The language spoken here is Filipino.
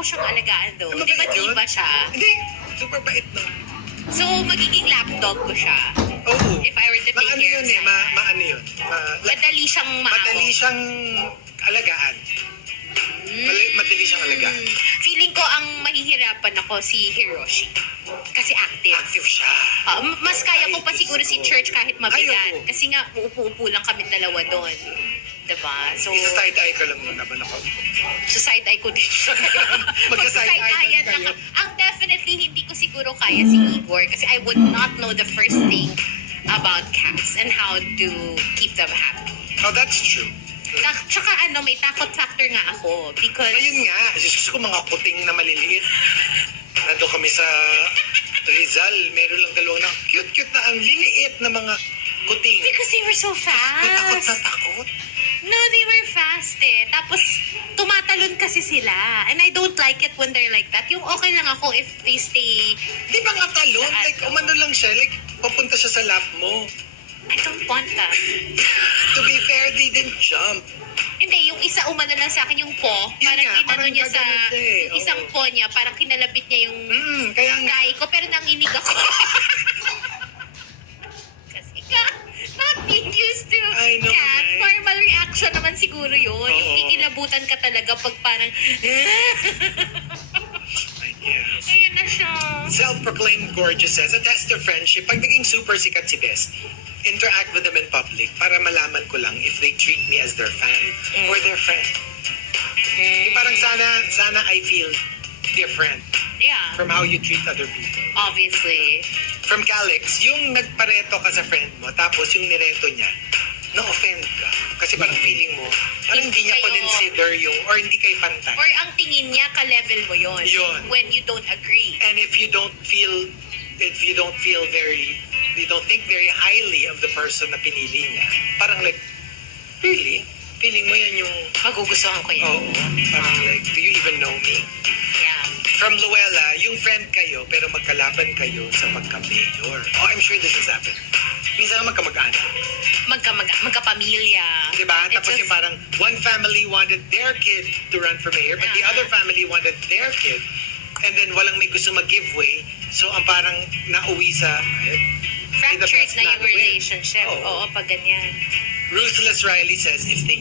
ko siyang alagaan though. Ano Di ba ba yun? diba siya? Hindi, super bait nun. So, magiging lapdog ko siya. Oo. If I were to take Maano care yun of eh, Sana. maano yun. Madali siyang Madali siyang alagaan. Madali siyang alagaan. Feeling ko ang mahihirapan ako si Hiroshi. Kasi active. Active siya. Mas kaya ko pa siguro si Church kahit mabigat. Ay, oo. Kasi nga, uupo-upo lang kami dalawa doon. Diba? So, Isa side-eye ka lang nun naman ako. sa side eye ko din siya. Magka-side-eye na kayo. Ang definitely, hindi ko siguro kaya si Igor. Kasi I would not know the first thing about cats and how to keep them happy. Oh, that's true. Tsaka may takot factor nga ako. Because, Ayun nga, gusto ko mga kuting na maliliit. Nando kami sa Rizal, meron lang dalawang na cute-cute na ang liliit na mga kuting. because they were so Takot fast. na takot. No, they were fast eh. Tapos, tumatalon kasi sila. And I don't like it when they're like that. Yung okay lang ako if they stay... Di ba nga talon? Saan? Like, umano lang siya. Like, papunta siya sa lap mo. I don't want that. To be fair, they didn't jump. Hindi, yung isa umano lang sa akin yung paw. Yun Parang nga, inano parang niya sa... gaganon siya eh. Yung isang Oo. paw niya, parang kinalapit niya yung Kaya nga. thigh ko. Pero nanginig ako. Kasi ka, not being used to I know, cats. right? Normal reaction naman siguro yun. Yung Oo. kikilabutan ka talaga pag parang... I guess. Ayun na siya. Self-proclaimed gorgeous says, a test of friendship, pag naging super sikat si Best, interact with them in public para malaman ko lang if they treat me as their fan or their friend. Yung parang sana I feel different Yeah, from how you treat other people. obviously. From Calix, yung nagpareto ka sa friend mo, tapos yung nireto niya, na-offend ka. Kasi parang feeling mo, parang hindi niya Kayo- consider yung, or hindi kayo pantay. Or ang tingin niya, ka-level mo yun. Yun. When you don't agree. And if you don't think very highly of the person na pinili niya, parang like, really? Feeling mo yan yung, Magugustuhan ko yan. oo, parang like, do you even know me? Yeah. From Luella, yung friend kayo, pero magkalaban kayo sa pagka-mayor. Oh, I'm sure this has happened. Minsan magkamag-anak. Magkapamilya. Diba? It Tapos just- yung parang, one family wanted their kid to run for mayor, but the other family wanted their kid. And then walang may gusto mag-give way. So ang parang nauwi sa, may the fractured best na yung man win. relationship. Oo. Oo, pag ganyan. Ruthless Riley says, if they